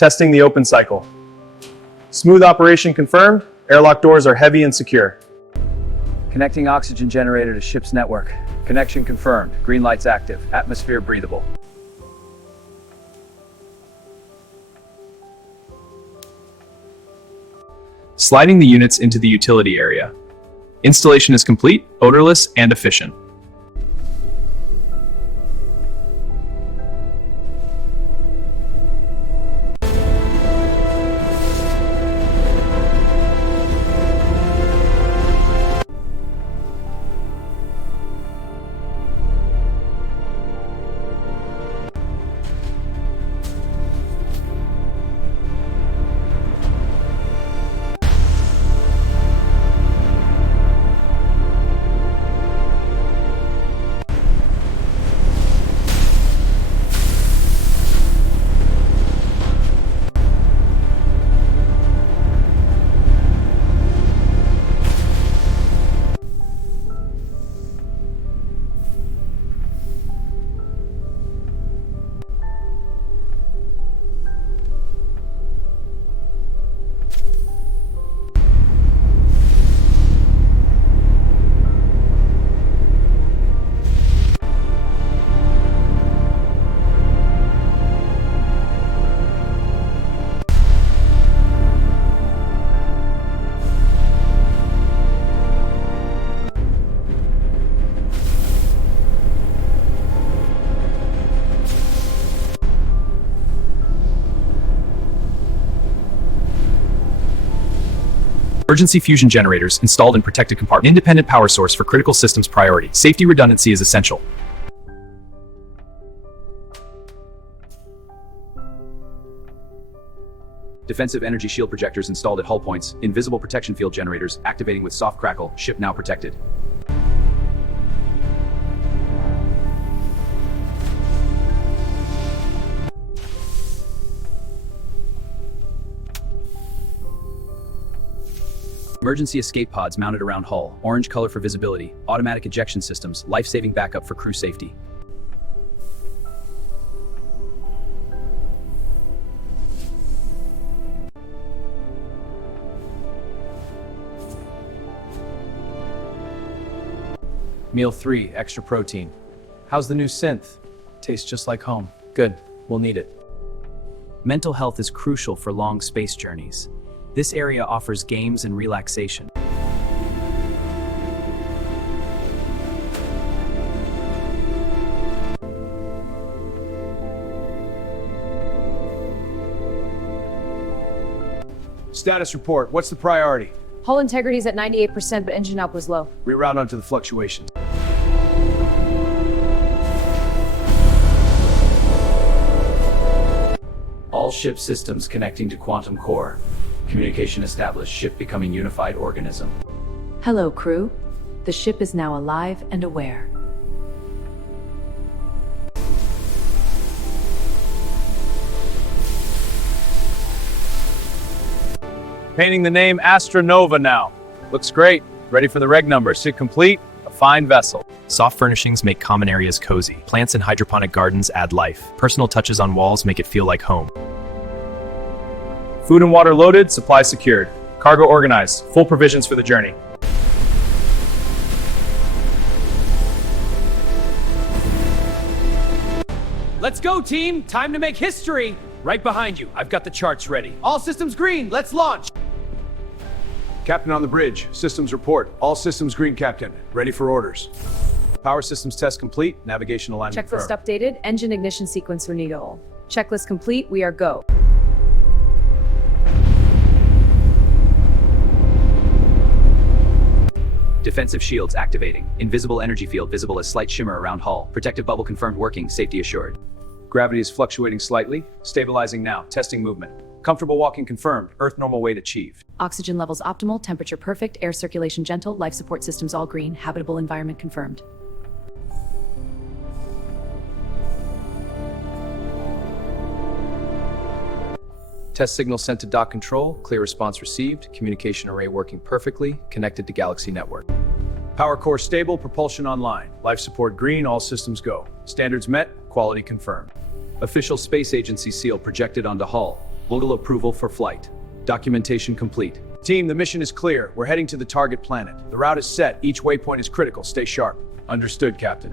Testing the open cycle. Smooth operation confirmed. Airlock doors are heavy and secure. Connecting oxygen generator to ship's network. Connection confirmed. Green lights active. Atmosphere breathable. Sliding the units into the utility area. Installation is complete, odorless, and efficient. Emergency fusion generators installed in protected compartment. Independent power source for critical systems priority. Safety redundancy is essential. Defensive energy shield projectors installed at hull points. Invisible protection field generators activating with soft crackle. Ship now protected. Emergency escape pods mounted around hull, orange color for visibility, automatic ejection systems, life-saving backup for crew safety. Meal 3, extra protein. How's the new synth? Tastes just like home. Good, we'll need it. Mental health is crucial for long space journeys. This area offers games and relaxation. Status report, what's the priority? Hull integrity is at 98%, but engine output was low. Reroute onto the fluctuations. All ship systems connecting to quantum core. Communication established, ship becoming unified organism. Hello, crew. The ship is now alive and aware. Painting the name Astronova now. Looks great. Ready for the reg number. SIG complete. A fine vessel. Soft furnishings make common areas cozy. Plants and hydroponic gardens add life. Personal touches on walls make it feel like home. Food and water loaded, supplies secured. Cargo organized, full provisions for the journey. Let's go, team! Time to make history! Right behind you. I've got the charts ready. All systems green. Let's launch! Captain on the bridge. Systems report. All systems green, Captain. Ready for orders. Power systems test complete. Navigation alignment Checklist confirmed. updated. Engine ignition sequence renewal. Checklist complete. We are go. Defensive shields activating. Invisible energy field visible as slight shimmer around hull. Protective bubble confirmed working. Safety assured. Gravity is fluctuating slightly. Stabilizing now. Testing movement. Comfortable walking confirmed. Earth normal weight achieved. Oxygen levels optimal, temperature perfect, air circulation gentle, life support systems all green, habitable environment confirmed. Test signal sent to dock control. Clear response received. Communication array working perfectly. Connected to Galaxy network. Power core stable, propulsion online. Life support green, all systems go. Standards met, quality confirmed. Official space agency seal projected onto hull. Local approval for flight. Documentation complete. Team, the mission is clear. We're heading to the target planet. The route is set. Each waypoint is critical. Stay sharp. Understood, Captain.